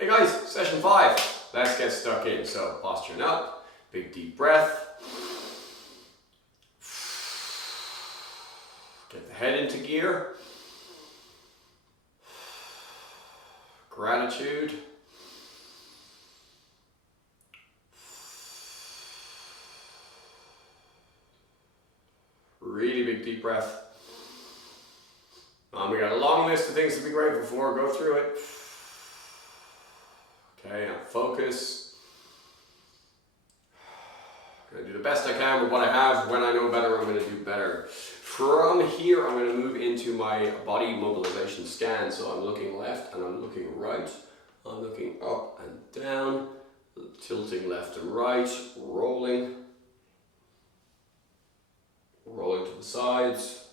Hey guys, session 5. Let's get stuck in. So posturing up, big deep breath. Get the head into gear. Gratitude. Really big deep breath. We got a long list of things to be grateful for. Go through it. Okay, now focus. I'm going to do the best I can with what I have. When I know better, I'm going to do better. From here, I'm going to move into my body mobilization scan. So I'm looking left and I'm looking right. I'm looking up and down, tilting left and right, rolling to the sides.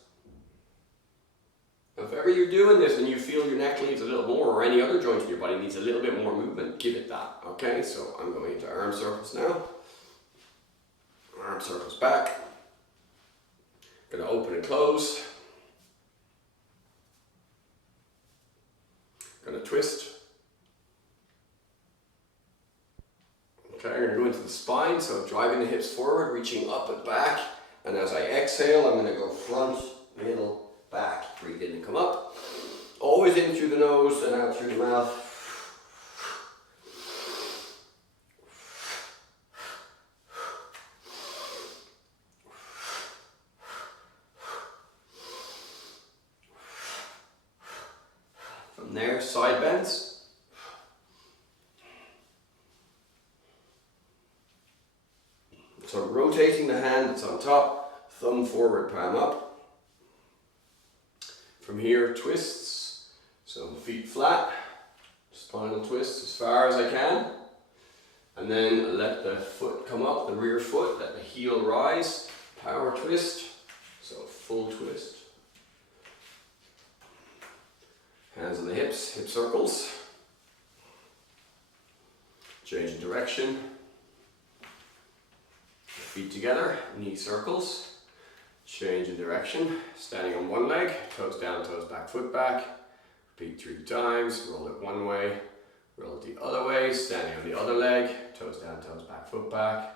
If ever you're doing this and you feel your neck needs a little more, or any other joint in your body needs a little bit more movement, give it that, okay? So I'm going into arm circles now. Arm circles back. Going to open and close. Going to twist. Okay, I'm going to go into the spine, so driving the hips forward, reaching up and back. And as I exhale, I'm going to go front, middle, back. Breathe in and come up. Always in through the nose and out through the mouth. From there, side bends. So rotating the hand that's on top, thumb forward, palm up. From here, twists. So feet flat, spinal twist as far as I can. And then let the foot come up, the rear foot, let the heel rise. Power twist, so full twist. Hands on the hips, hip circles. Change in direction. Feet together, knee circles. Change in direction, standing on one leg, toes down, toes back, foot back. Repeat 3 times, roll it one way, roll it the other way, standing on the other leg, toes down, toes back, foot back.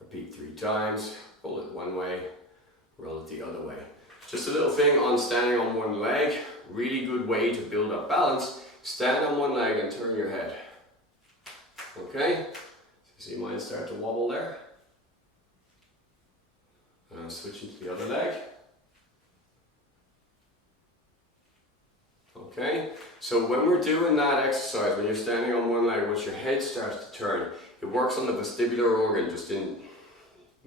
Repeat 3 times, roll it one way, roll it the other way. Just a little thing on standing on one leg, really good way to build up balance. Stand on one leg and turn your head. Okay? So you see mine start to wobble there? And I'm switching to the other leg. Okay, so when we're doing that exercise, when you're standing on one leg, once your head starts to turn, it works on the vestibular organ, just in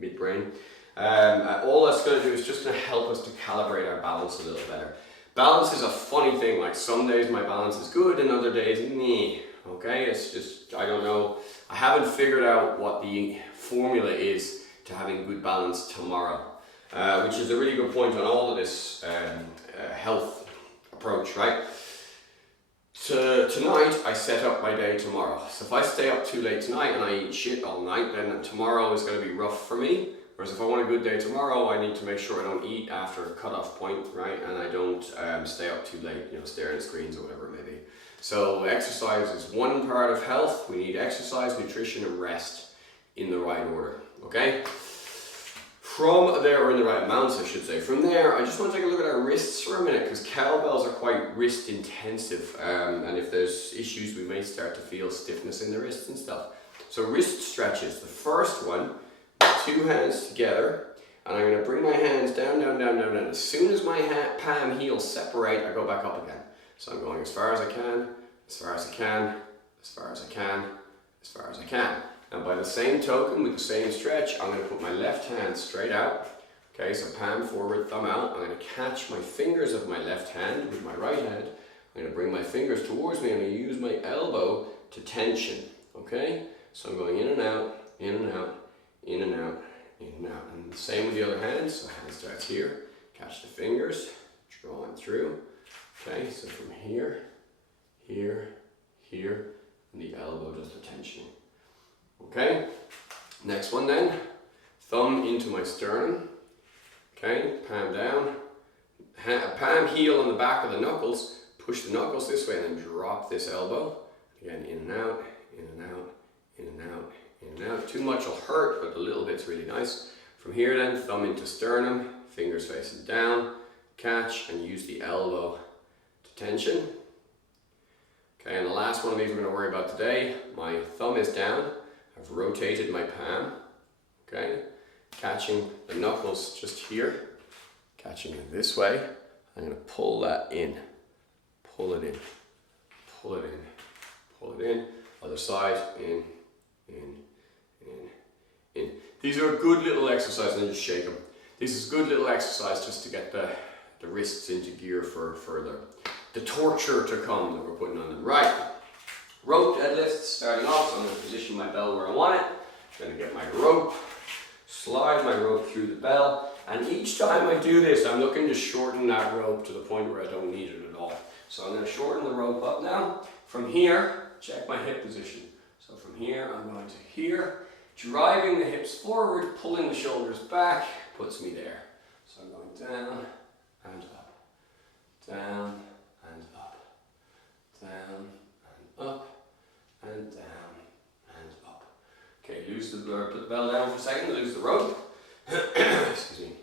midbrain. All that's going to do is just going to help us to calibrate our balance a little better. Balance is a funny thing, like some days my balance is good and other days, meh. Okay, it's just, I don't know, I haven't figured out what the formula is to having good balance tomorrow, which is a really good point on all of this health approach, right? So tonight I set up my day tomorrow. So if I stay up too late tonight and I eat shit all night, then tomorrow is going to be rough for me. Whereas if I want a good day tomorrow, I need to make sure I don't eat after a cutoff point, right? And I don't stay up too late, you know, staring at screens or whatever it may be. So exercise is one part of health. We need exercise, nutrition, and rest in the right order. Okay? From there, or in the right amounts I should say, from there I just want to take a look at our wrists for a minute, because kettlebells are quite wrist intensive, and if there's issues we may start to feel stiffness in the wrists and stuff. So wrist stretches, the first one, 2 hands together, and I'm going to bring my hands down, down, down, down, down. As soon as my palm heels separate, I go back up again. So I'm going as far as I can, as far as I can, as far as I can, as far as I can. And by the same token, with the same stretch, I'm going to put my left hand straight out. Okay, so palm forward, thumb out. I'm going to catch my fingers of my left hand with my right hand. I'm going to bring my fingers towards me. I'm going to use my elbow to tension. Okay, so I'm going in and out, in and out, in and out, in and out. And the same with the other hand. So hand starts here, catch the fingers, drawing through. Okay, so from here, here, here, and the elbow does the tensioning. Okay, next one then, thumb into my sternum, okay, palm down, palm heel on the back of the knuckles, push the knuckles this way and then drop this elbow, Again, in and out, in and out, in and out, in and out. Too much will hurt, but a little bit's really nice. From here then, thumb into sternum, fingers facing down, catch and use the elbow to tension. Okay, and the last one of these we're going to worry about today. My thumb is down, I've rotated my palm, okay, catching the knuckles just here, catching it this way. I'm going to pull that in, pull it in, pull it in, pull it in, other side, in, in, in, in. These are a good little exercise, and then just shake them. This is a good little exercise just to get the wrists into gear for the torture to come that we're putting on them. Right, rope deadlifts starting off, so I'm going to position my bell where I want it. I'm going to get my rope, slide my rope through the bell, and each time I do this I'm looking to shorten that rope to the point where I don't need it at all. So I'm going to shorten the rope up now. From here, check my hip position. So from here I'm going to here, driving the hips forward, pulling the shoulders back, puts me there. So I'm going down and up, down and up, down and up, and down and up. Okay, put the bell down for a second, lose the rope. Excuse me.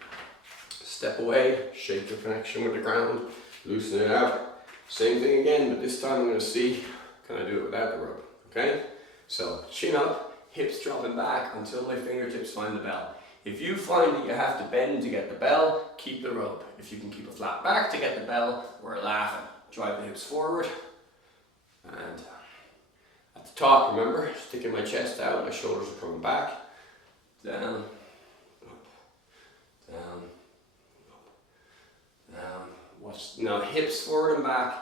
Step away, shake your connection with the ground, loosen it out. Same thing again, but this time I'm going to see, can I do it without the rope? Okay? So chin up, hips dropping back until my fingertips find the bell. If you find that you have to bend to get the bell, keep the rope. If you can keep a flat back to get the bell, we're laughing. Drive the hips forward, and at the top, remember, sticking my chest out, my shoulders are coming back, down, up, down, up, down. Watch, now hips forward and back.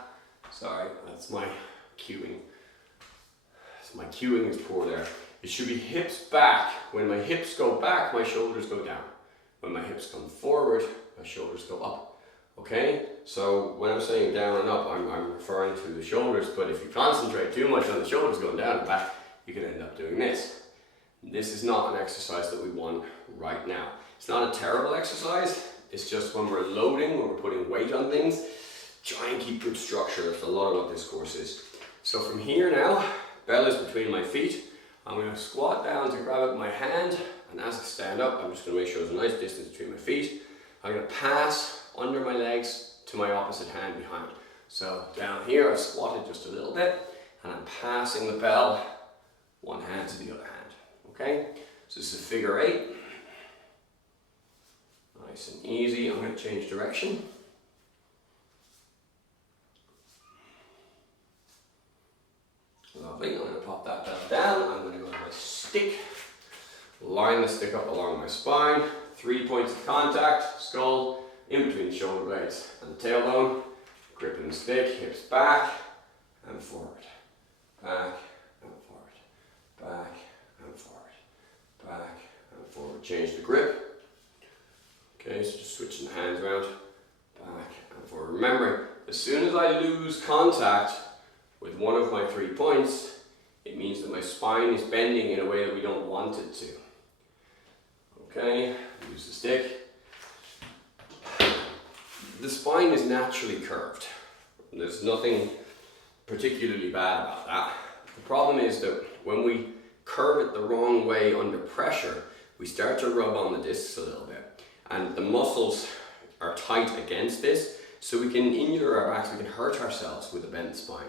Sorry, that's my cueing. My cueing is poor there. It should be hips back. When my hips go back, my shoulders go down. When my hips come forward, my shoulders go up. Okay? So when I'm saying down and up, I'm referring to the shoulders, but if you concentrate too much on the shoulders going down and back, you can end up doing this. This is not an exercise that we want right now. It's not a terrible exercise. It's just when we're loading, when we're putting weight on things, try and keep good structure. That's a lot of what this course is. So from here now, bell is between my feet. I'm going to squat down to grab it with my hand, and as I stand up, I'm just going to make sure there's a nice distance between my feet. I'm going to pass under my legs to my opposite hand behind. So down here, I've squatted just a little bit, and I'm passing the bell one hand to the other hand. Okay? So this is a figure 8. Nice and easy. I'm going to change direction. Lovely. I'm going to pop that bell down. I'm going to go to my stick. Line the stick up along my spine. 3 points of contact. Skull in between the shoulder blades and the tailbone. Gripping the stick. Hips back and forward. Back and forward. Back and forward. Back and forward. Change the grip. Okay, so just switching the hands around. Back and forward. Remembering, as soon as I lose contact with one of my 3 points, it means that my spine is bending in a way that we don't want it to. Okay, use the stick. The spine is naturally curved. There's nothing particularly bad about that. The problem is that when we curve it the wrong way under pressure, we start to rub on the discs a little bit. And the muscles are tight against this, so we can injure our backs, we can hurt ourselves with a bent spine.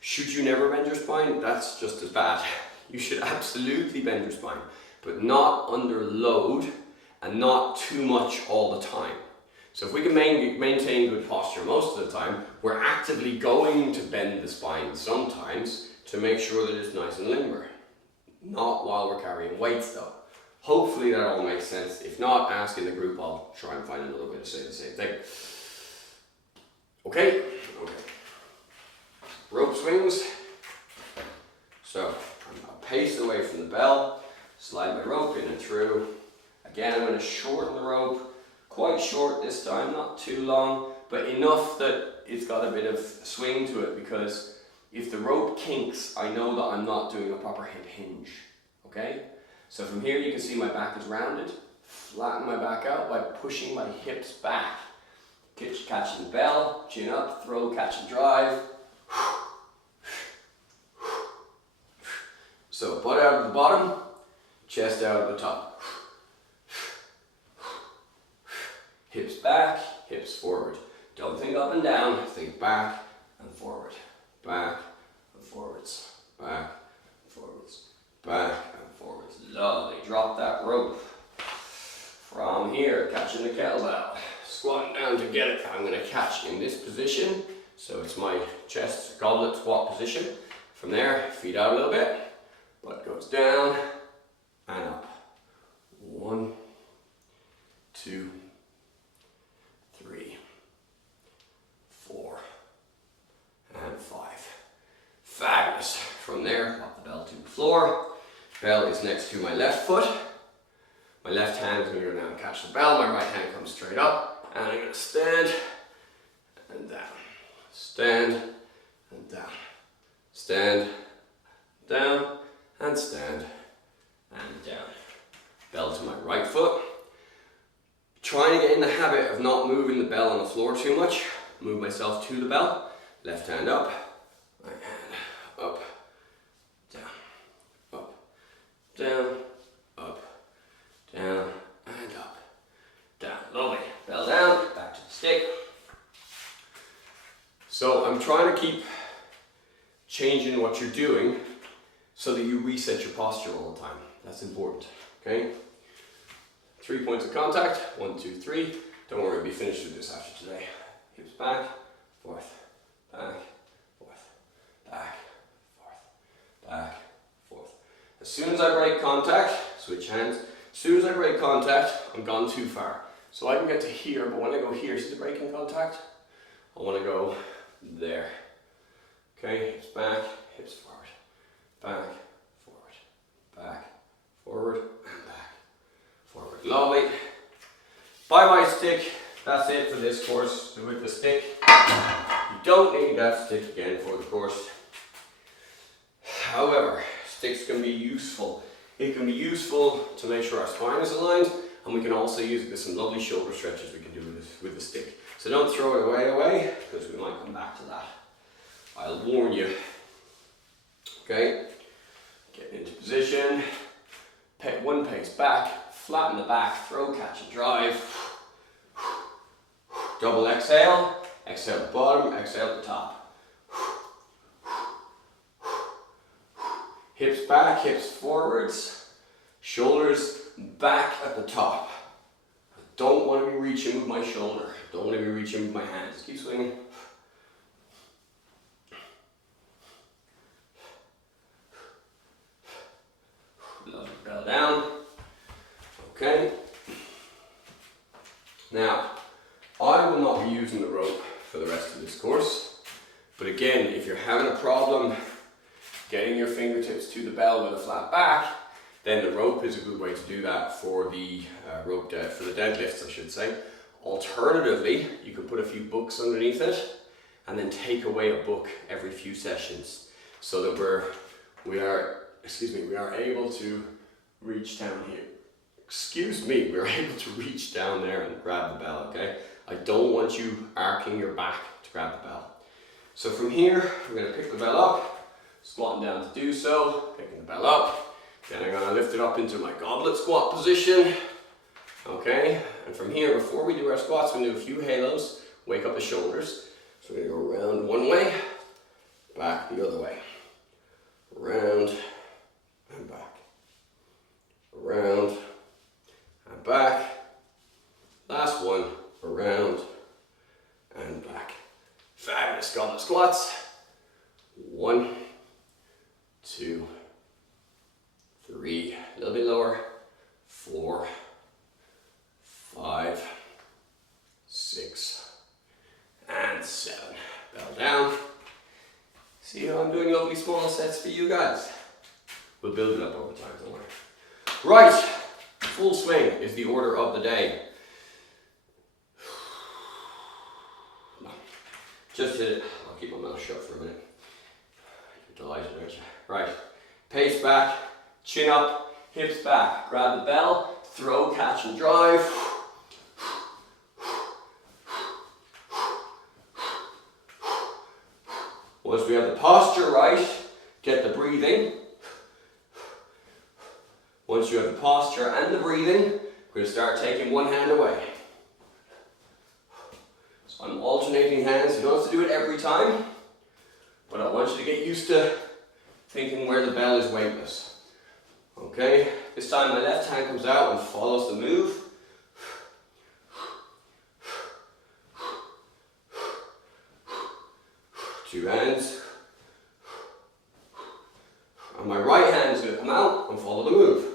Should you never bend your spine? That's just as bad. You should absolutely bend your spine, but not under load and not too much all the time. So if we can maintain good posture most of the time, we're actively going to bend the spine sometimes to make sure that it's nice and limber. Not while we're carrying weights though. Hopefully that all makes sense. If not, ask in the group. I'll try and find another way to say the same thing. Okay? Okay. Rope swings. So, I'm a pace away from the bell. Slide my rope in and through. Again, I'm going to shorten the rope. Quite short this time, not too long, but enough that it's got a bit of swing to it, because if the rope kinks, I know that I'm not doing a proper hip hinge. Okay? So from here you can see my back is rounded. Flatten my back out by pushing my hips back. Catching the bell, chin up, throw, catch and drive. So butt out at the bottom, chest out at the top. Hips back, hips forward. Don't think up and down, think back and forward. Back and forwards. Back and forwards. Back and forwards. Lovely. Drop that rope. From here, catching the kettlebell. Squatting down to get it. I'm going to catch in this position. So it's my chest goblet squat position. From there, feet out a little bit. Butt goes down and up. 1, 2, 3, 4, and 5. Fabulous. From there, pop the bell to the floor. Bell is next to my left foot. My left hand is going to go down and catch the bell. My right hand comes straight up. And I'm going to stand and down. Stand and down. Stand, down, and stand, and down. Bell to my right foot. Trying to get in the habit of not moving the bell on the floor too much. Move myself to the bell. Left hand up, right hand up, down, up, down, up, down, and up, down. Lovely. Bell down, back to the stick. So I'm trying to keep changing what you're doing so that you reset your posture all the time. That's important, okay? 3 points of contact, 1, 2, 3. Don't worry, we'll be finished with this after today. Hips back, forth, back, forth, back, forth, back, forth. As soon as I break contact, switch hands. As soon as I break contact, I'm gone too far. So I can get to here, but when I go here, see the breaking contact? I want to go there. Okay, hips back, hips forward, back, forward, back, forward, and back, forward. Lovely. Bye bye stick. That's it for this course with the stick. You don't need that stick again for the course. However, sticks can be useful. It can be useful to make sure our spine is aligned, and we can also use it with some lovely shoulder stretches we can do with the stick. So don't throw it away, because we might come back to that. I'll warn you. Okay, getting into position. One pace back, flatten the back, throw, catch and drive. Double exhale, exhale at the bottom, exhale at the top. Hips back, hips forwards, shoulders back at the top. I don't want to be reaching with my shoulder, don't want to be reaching with my hands. Keep swinging. Lovely. Bell down. Okay. Now, I will not be using the rope for the rest of this course, but again, if you're having a problem getting your fingertips to the bell with a flat back, then the rope is a good way to do that for the for the deadlifts, I should say. Alternatively, you can put a few books underneath it and then take away a book every few sessions, so that we are able to reach down here. We're able to reach down there and grab the bell, okay? I don't want you arcing your back to grab the bell. So from here, I'm going to pick the bell up, squatting down to do so, picking the bell up, then I'm going to lift it up into my goblet squat position, okay? And from here, before we do our squats, we're going to do a few halos, wake up the shoulders. So we're going to go around one way, back the other way, around and back, around and back, last one, around and back. Fabulous goblet squats. 1, 2, 3, a little bit lower, 4, 5, 6, and 7. Bell down. See how I'm doing lovely small sets for you guys. We'll build it up over time, don't worry. Right, full swing is the order of the day. No, just hit it. I'll keep my mouth shut for a minute. You're delighted, aren't you? Right, pace back, chin up, hips back. Grab the bell, throw, catch and drive. Once we have the posture right, get the breathing. Once you have the posture and the breathing, we're going to start taking one hand away. So I'm alternating hands. You don't have to do it every time, but I want you to get used to thinking where the bell is weightless. Okay, this time my left hand comes out and follows the move. Two hands. And my right hand is going to come out and follow the move.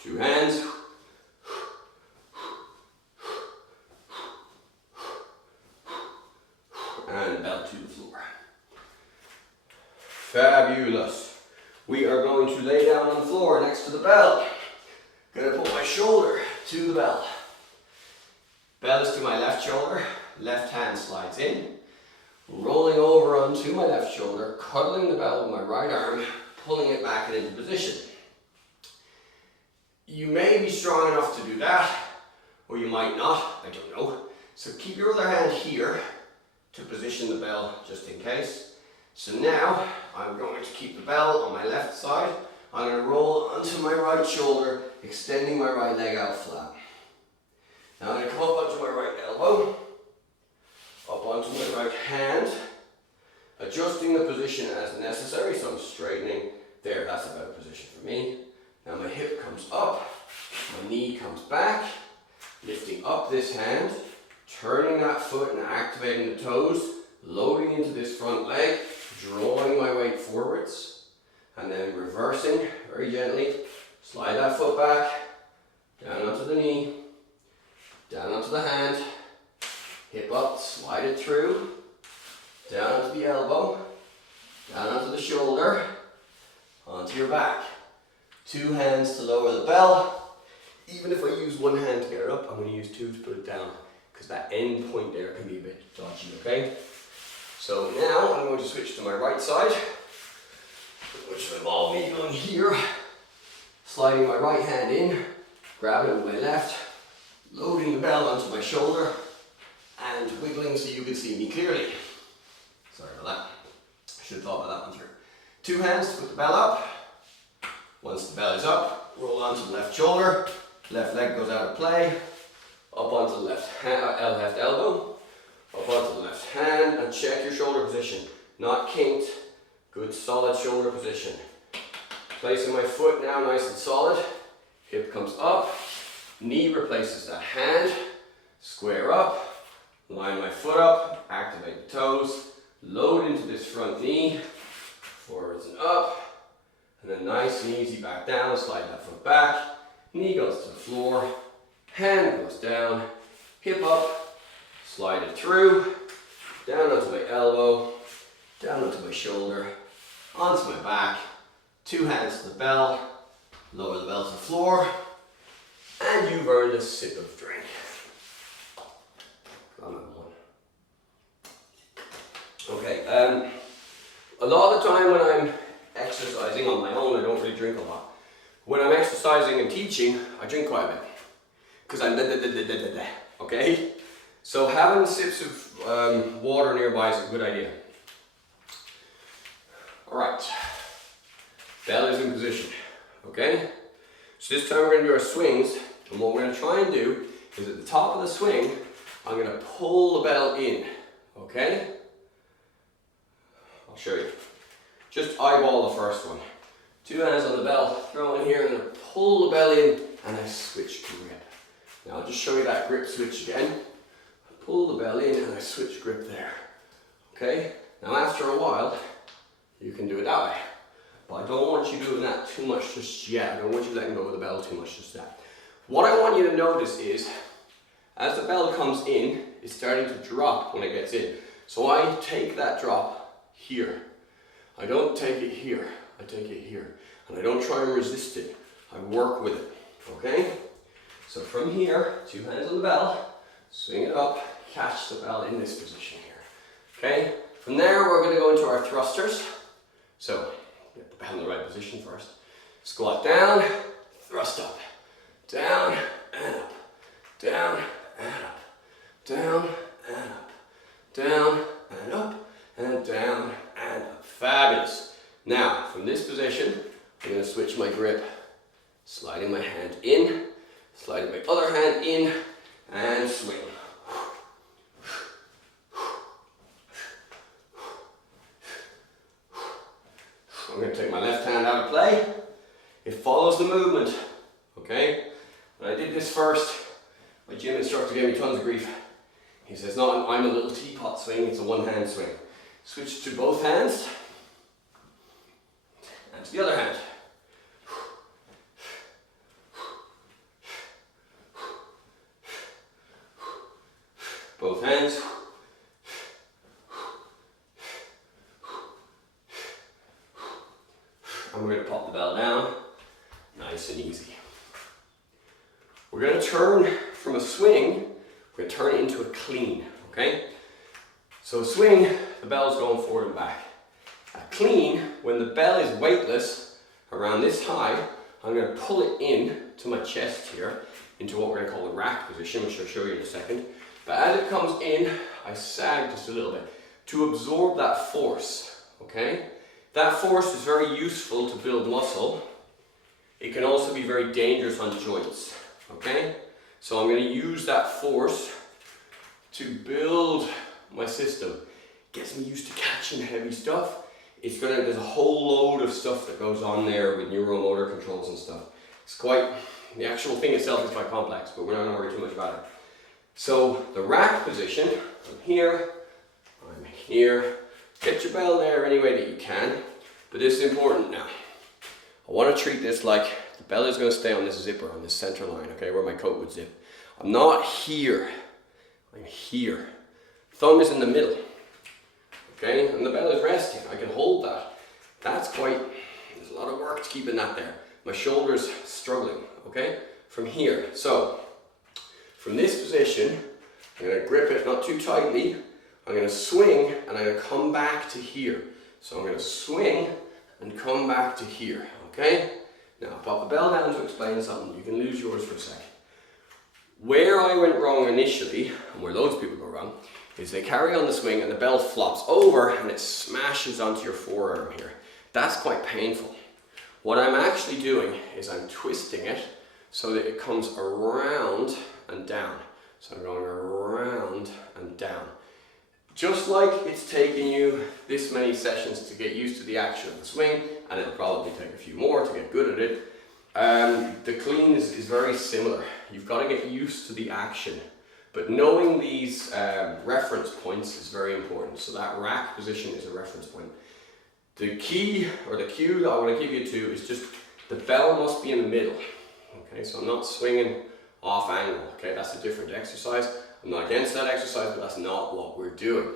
Two hands. And bell to the floor. Fabulous. We are going to lay down on the floor next to the bell. Going to put my shoulder to the bell. Bell is to my left shoulder. Left hand slides in. Rolling over onto my left shoulder, cuddling the bell with my right arm, pulling it back into position. You may be strong enough to do that, or you might not, I don't know. So keep your other hand here to position the bell just in case. So now I'm going to keep the bell on my left side. I'm going to roll onto my right shoulder, extending my right leg out flat. Now I'm going to come up onto my right elbow, up onto my right hand, adjusting the position as necessary. So I'm straightening there, that's a better position for me. Now my hip comes up, my knee comes back, lifting up this hand, turning that foot and activating the toes, loading into this front leg, drawing my weight forwards, and then reversing very gently. Slide that foot back, down onto the knee, down onto the hand, hip up, slide it through, down onto the elbow, down onto the shoulder, onto your back. Two hands to lower the bell. Even if I use one hand to get it up, I'm going to use two to put it down, because that end point there can be a bit dodgy, okay? So now I'm going to switch to my right side, which will involve me going here, sliding my right hand in, grabbing it with my left, loading the bell onto my shoulder, and wiggling so you can see me clearly. Sorry about that. I should have thought about that one through. Two hands to put the bell up. Once the bell is up, roll onto the left shoulder, left leg goes out of play, up onto the left elbow, up onto the left hand, and check your shoulder position. Not kinked, good solid shoulder position. Placing my foot now nice and solid, hip comes up, knee replaces the hand, square up, line my foot up, activate the toes, load into this front knee, forwards and up, and then nice and easy back down, slide that foot back, knee goes to the floor, hand goes down, hip up, slide it through, down onto my elbow, down onto my shoulder, onto my back, two hands to the bell, lower the bell to the floor, and you've earned a sip of drink. Come on, okay, a lot of the time when I'm exercising on my own, I don't really drink a lot. When I'm exercising and teaching, I drink quite a bit. Because I'm okay? So having sips of water nearby is a good idea. Alright, bell is in position, okay? So this time we're going to do our swings, and what we're going to try and do is at the top of the swing, I'm going to pull the bell in, okay? I'll show you. Just eyeball the first one. Two hands on the bell, throw in here, and then pull the bell in, and I switch grip. Now I'll just show you that grip switch again. I pull the bell in, and I switch grip there. Okay? Now after a while, you can do it that way. But I don't want you doing that too much just yet. I don't want you letting go of the bell too much just yet. What I want you to notice is, as the bell comes in, it's starting to drop when it gets in. So I take that drop here. I don't take it here, I take it here. And I don't try and resist it, I work with it, okay? So from here, two hands on the bell, swing it up, catch the bell in this position here, okay? From there, we're gonna go into our thrusters. So, get the bell in the right position first. Squat down, thrust up, down and up, down and up, down and up, down and up, and down Fabulous. Now, from this position, I'm going to switch my grip, sliding my hand in, sliding my other hand in, and swing. I'm going to take my left hand out of play. It follows the movement, okay? When I did this first, my gym instructor gave me tons of grief. He says, no, I'm a little teapot swing, it's a one-hand swing. Switch to both hands, and to the other hand. Both hands. And we're going to pop the bell down, nice and easy. We're going to turn from a swing, we're going to turn it into a clean, okay? So a swing, the bell's going forward and back. A clean, when the bell is weightless, around this high, I'm going to pull it in to my chest here, into what we're going to call the rack position, which I'll show you in a second. But as it comes in, I sag just a little bit to absorb that force, okay? That force is very useful to build muscle. It can also be very dangerous on joints, okay? So I'm going to use that force to build my system. Gets me used to catching heavy stuff. There's a whole load of stuff that goes on there with neuromotor controls and stuff. The actual thing itself is quite complex, but we're not going to worry too much about it. So the rack position, I'm here, get your bell there any way that you can, but this is important now. I want to treat this like the bell is going to stay on this zipper, on this center line, okay, where my coat would zip. I'm not here, I'm here. Thumb is in the middle, okay, and the bell is resting. I can hold that. There's a lot of work to keeping that there. My shoulder's struggling, okay, from here. So, from this position, I'm going to grip it not too tightly. I'm going to swing and I'm going to come back to here. So I'm going to swing and come back to here, okay? Now pop the bell down to explain something. You can lose yours for a second. Where I went wrong initially, and where loads of people go wrong, is they carry on the swing and the bell flops over and it smashes onto your forearm here. That's quite painful. What I'm actually doing is I'm twisting it so that it comes around and down. So I'm going around and down. Just like it's taken you this many sessions to get used to the action of the swing, and it'll probably take a few more to get good at it, the clean is very similar. You've got to get used to the action. But knowing these reference points is very important. So that rack position is a reference point. The key, or the cue that I want to give you to, is just the bell must be in the middle. Okay, so I'm not swinging off angle, okay, that's a different exercise. I'm not against that exercise, but that's not what we're doing,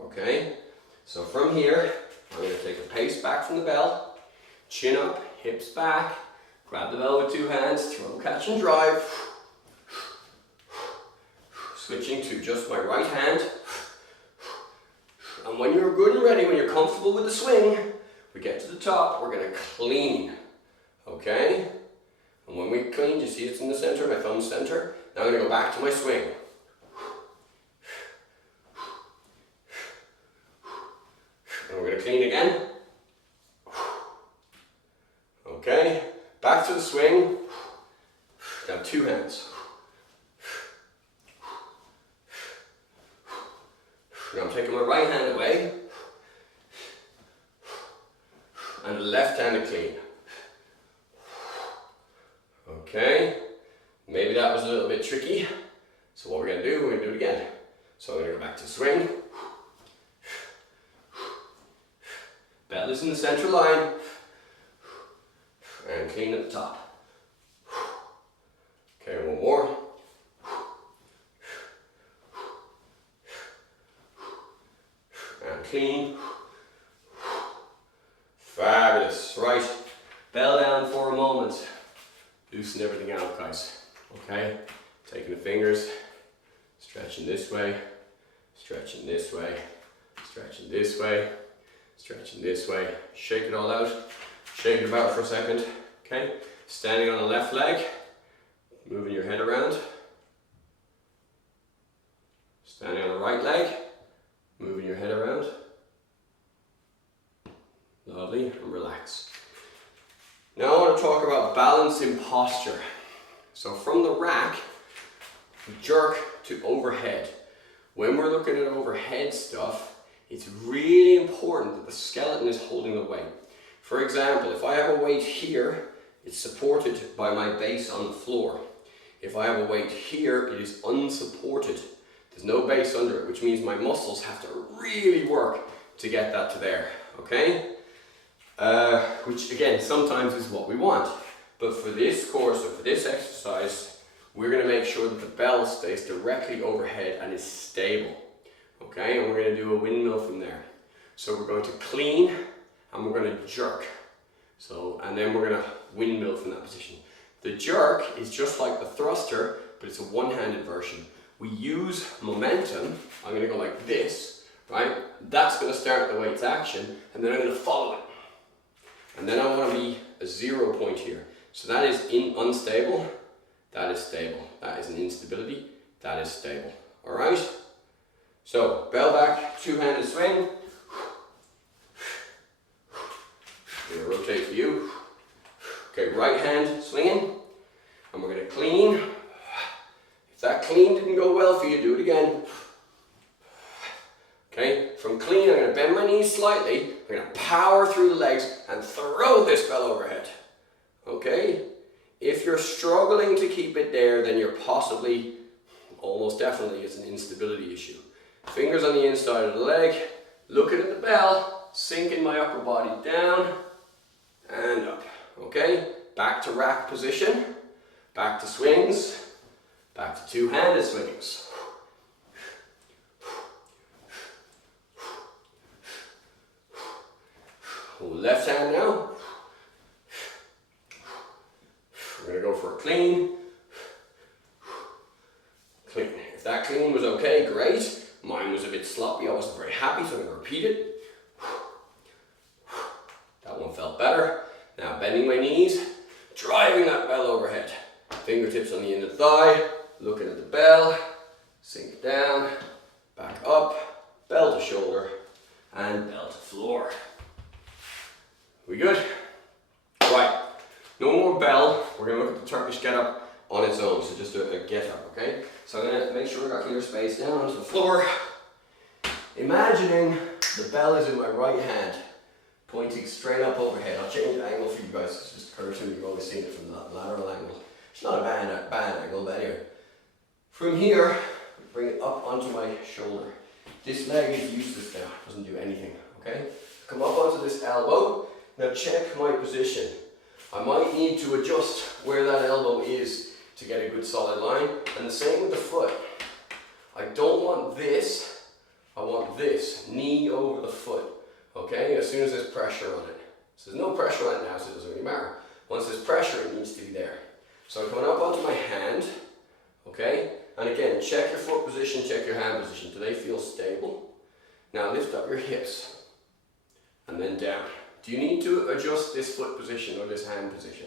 okay? So from here, I'm going to take a pace back from the bell, chin up, hips back, grab the bell with two hands, throw, catch and drive, switching to just my right hand, and when you're good and ready, when you're comfortable with the swing, we get to the top, we're going to clean, okay? And when we clean, you see it's in the center, my thumb center. Now I'm going to go back to my swing. And we're going to clean again. Okay, back to the swing. Now two hands. Now I'm taking my right hand away. And left-handed clean. Okay, maybe that was a little bit tricky. So what we're going to do, we're going to do it again. So I'm going to go back to swing. Bell is in the central line. And clean at the top. Okay, one more. And clean. Fabulous. Right, bell down for a moment. Loosen everything out, guys. Okay? Taking the fingers, stretching this way, stretching this way, stretching this way, stretching this way. Shake it all out. Shake it about for a second. Okay? Standing on the left leg, moving your head around. Standing on the right leg, moving your head around. Lovely, and relax. Now I want to talk about balance in posture. So from the rack, jerk to overhead. When we're looking at overhead stuff, it's really important that the skeleton is holding the weight. For example, if I have a weight here, it's supported by my base on the floor. If I have a weight here, it is unsupported. There's no base under it, which means my muscles have to really work to get that to there, okay? Which again, sometimes is what we want. But for this course, or for this exercise, we're gonna make sure that the bell stays directly overhead and is stable, okay? And we're gonna do a windmill from there. So we're going to clean and we're gonna jerk. So, and then we're gonna windmill from that position. The jerk is just like the thruster, but it's a one-handed version. We use momentum. I'm gonna go like this, right? That's gonna start the weight's action, and then I'm gonna follow it. And then I wanna be a 0 point here. So that is unstable, that is stable. That is an instability, that is stable. All right? So, bell back, two-handed swing. We're gonna rotate for you. Okay, right hand swinging, and we're gonna clean. If that clean didn't go well for you, do it again. Okay, from clean, I'm gonna bend my knees slightly, I'm gonna power through the legs and throw this bell overhead. Okay, if you're struggling to keep it there, then you're possibly, almost definitely, it's an instability issue. Fingers on the inside of the leg, looking at the bell, sinking my upper body down and up. Okay, back to rack position, back to swings, back to two-handed swings. Left hand now. We're going to go for a clean. Clean. If that clean was okay, great. Mine was a bit sloppy, I wasn't very happy, so I'm going to repeat it. That one felt better. Now bending my knees, driving that bell overhead. Fingertips on the end of the thigh, looking at the bell, sink down, back up, bell to shoulder, and bell to floor. We good? Right, no more bell. We're going to look at the Turkish get up on its own, so just a get up, okay? So I'm going to make sure I got clear space down onto the floor. Imagining the bell is in my right hand, pointing straight up overhead. I'll change the angle for you guys, it's just occurs to me, you've always seen it from the lateral angle. It's not a bad angle, but anyway. From here, bring it up onto my shoulder. This leg is useless now, it doesn't do anything, okay? Come up onto this elbow. Now check my position. I might need to adjust where that elbow is to get a good solid line. And the same with the foot. I don't want this, I want this, knee over the foot. Okay, as soon as there's pressure on it. So there's no pressure on it now, so it doesn't really matter. Once there's pressure, it needs to be there. So I'm coming up onto my hand, okay? And again, check your foot position, check your hand position. Do they feel stable? Now lift up your hips, and then down. Do you need to adjust this foot position or this hand position?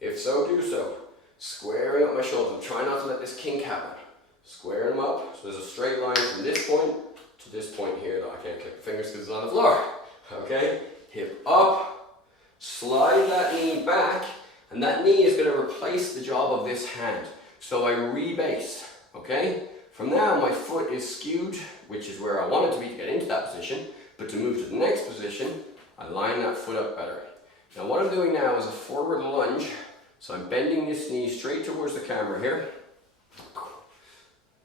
If so, do so. Squaring up my shoulders. Try not to let this kink happen. Squaring them up. So there's a straight line from this point to this point here. Though I can't click the fingers because it's on the floor. Okay? Hip up. Slide that knee back. And that knee is going to replace the job of this hand. So I rebase. Okay? From now, my foot is skewed, which is where I want it to be to get into that position. But to move to the next position, I line that foot up better. Now what I'm doing now is a forward lunge. So I'm bending this knee straight towards the camera here.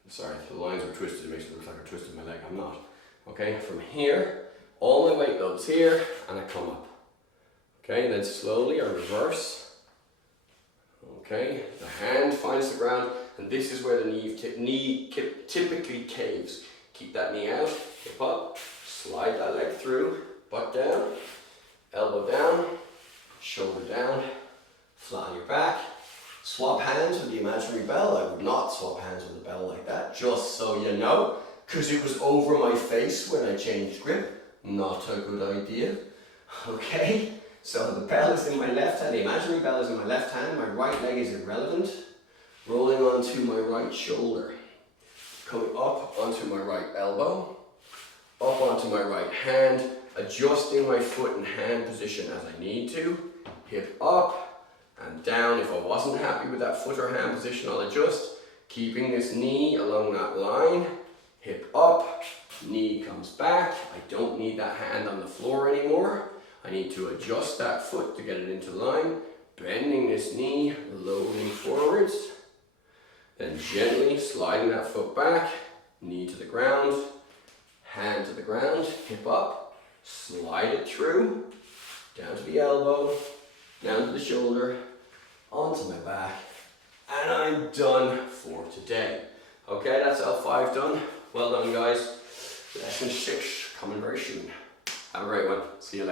Sorry, the lines are twisted. It makes it look like I twisted my leg. I'm not. Okay, from here, all my weight goes here, and I come up. Okay, and then slowly I reverse. Okay, the hand finds the ground, and this is where the knee typically caves. Keep that knee out, hip up, slide that leg through. Butt down, elbow down, shoulder down, flat on your back. Swap hands with the imaginary bell. I would not swap hands with the bell like that, just so you know, because it was over my face when I changed grip. Not a good idea. Okay, so the bell is in my left hand, the imaginary bell is in my left hand, my right leg is irrelevant. Rolling onto my right shoulder. Coming up onto my right elbow. Up onto onto my right hand, adjusting my foot and hand position as I need to. Hip up and down. If I wasn't happy with that foot or hand position, I'll adjust. Keeping this knee along that line. Hip up, knee comes back. I don't need that hand on the floor anymore. I need to adjust that foot to get it into line. Bending this knee, loading forwards. Then gently sliding that foot back, knee to the ground, hand to the ground, hip up, slide it through, down to the elbow, down to the shoulder, onto my back, and I'm done for today. Okay, that's L5 done. Well done, guys. Lesson 6 coming very soon. Have a great one. See you later.